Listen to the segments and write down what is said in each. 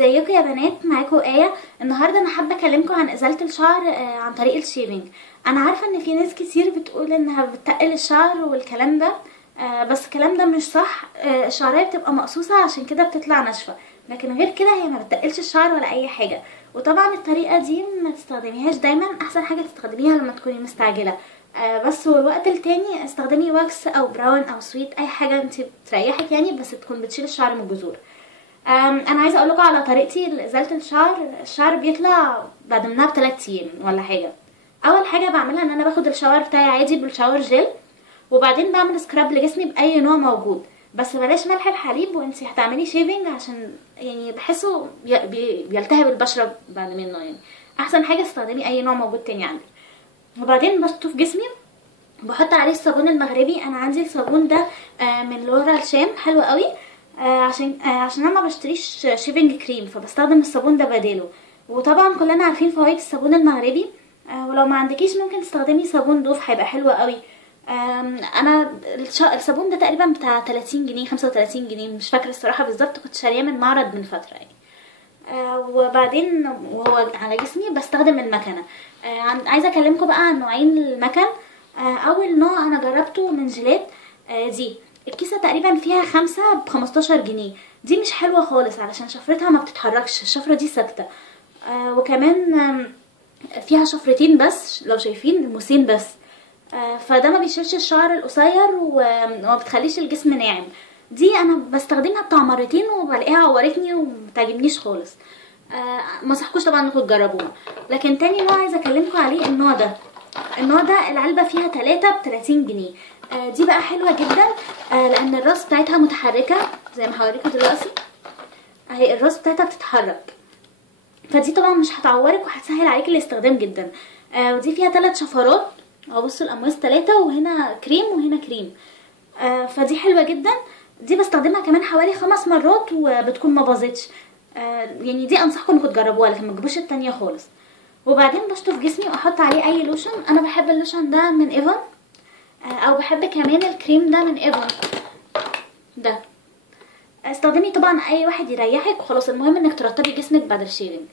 ازيكم يا بنات؟ معاكم آية. النهارده انا حابه اكلمكم عن ازاله الشعر عن طريق الشيفنج. انا عارفه ان في ناس كتير بتقول انها بتقل الشعر والكلام ده، بس الكلام ده مش صح. الشعريه بتبقى مقصوصه عشان كده بتطلع ناشفه، لكن غير كده هي ما بتقلش الشعر ولا اي حاجه. وطبعا الطريقه دي ما تستخدميهاش دايما، احسن حاجه تستخدميها لما تكوني مستعجله. بس والوقت التاني استخدمي واكس او براون او سويت، اي حاجه انت بتريحك يعني، بس تكون بتشيل الشعر من الجذور. انا عايزه اقول لكم على طريقتي لازاله الشعر. الشعر بيطلع بعد منها ب3 ايام ولا حاجه. اول حاجه بعملها ان انا باخد الشاور بتاعي عادي بالشاور جل، وبعدين بعمل سكراب لجسمي باي نوع موجود، بس بلاش ملح الحليب وانتي هتعملي شيفنج، عشان يعني بحسه بيلتهب البشره بعد منه. يعني احسن حاجه استخدمي اي نوع موجود تاني عندك. وبعدين بشطف جسمي، بحط عليه الصابون المغربي. انا عندي الصابون ده من لورا الشام، حلو قوي. عشان انا ما بشتريش شيفنج كريم، فبستخدم الصابون ده بداله. وطبعا كلنا عارفين فوائد الصابون المغربي. ولو ما عندكيش ممكن تستخدمي صابون دوف، هيبقى حلو قوي. انا الصابون ده تقريبا بتاع 30 جنيه 35 جنيه، مش فاكره الصراحه بالظبط، كنت شاريه من معرض من فتره يعني. وبعدين وهو على جسمي بستخدم المكنه. عايزه اكلمكم بقى عن نوعين المكن. اول نوع انا جربته من جيلات. دي الكيسه تقريبا فيها 5 ب15 جنيه. دي مش حلوه خالص علشان شفرتها ما بتتحركش، الشفره دي ثابته. وكمان فيها شفرتين بس، لو شايفين موسين بس. فده ما بيشيلش الشعر القصير وما بتخليش الجسم ناعم. دي انا بستخدمها بتاع مرتين وبلاقيها عورتني ومتعجبنيش خالص. ما صحكوش طبعا انكم تجربوها. لكن تاني نوع عايزه اكلمكم عليه النوع ده العلبه فيها 3 ب30 جنيه. دي بقى حلوه جدا، لان الراس بتاعتها متحركه زي ما هوريكم دلوقتي. اهي الراس بتاعتها بتتحرك، فدي طبعا مش هتعورك وهتسهل عليك الاستخدام جدا. ودي فيها 3 شفرات، بصوا الامواس 3، وهنا كريم وهنا كريم. فدي حلوه جدا. دي بستخدمها كمان حوالي 5 مرات وبتكون ما باظتش. يعني دي انصحكم انكم تجربوها، لكن ما تجيبوش التانية خالص. وبعدين بشطف جسمي واحط عليه اي لوشن. انا بحب اللوشن ده من ايفون، او بحب كمان الكريم ده من ايفون ده. استخدمي طبعا اي واحد يريحك وخلاص، المهم انك ترطبي جسمك بعد الشيفنج.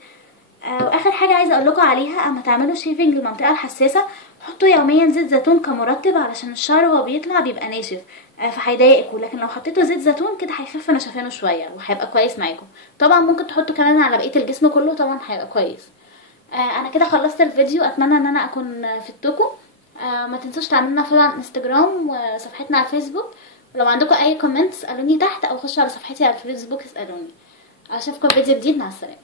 واخر حاجه عايزه اقول لكم عليها، اما تعملوا شيفنج للمنطقه الحساسه حطوا يوميا زيت زيتون كمرطب، علشان الشعر وهو بيطلع بيبقى ناشف فهيضايقكم. لكن لو حطيتوا زيت زيتون كده هيخف نشفانه شويه وهيبقى كويس معاكم. طبعا ممكن تحطوا كمان على بقيه الجسم كله، طبعا هيبقى كويس. انا كده خلصت الفيديو، اتمنى ان انا اكون فدتكم. ما تنسوش تعملونا فولو على انستجرام وصفحتنا على الفيسبوك. ولو عندكم اي كومنت اسالوني تحت، او خشوا على صفحتي على الفيسبوك اسالوني. اشوفكم في فيديو جديد، مع السلامه.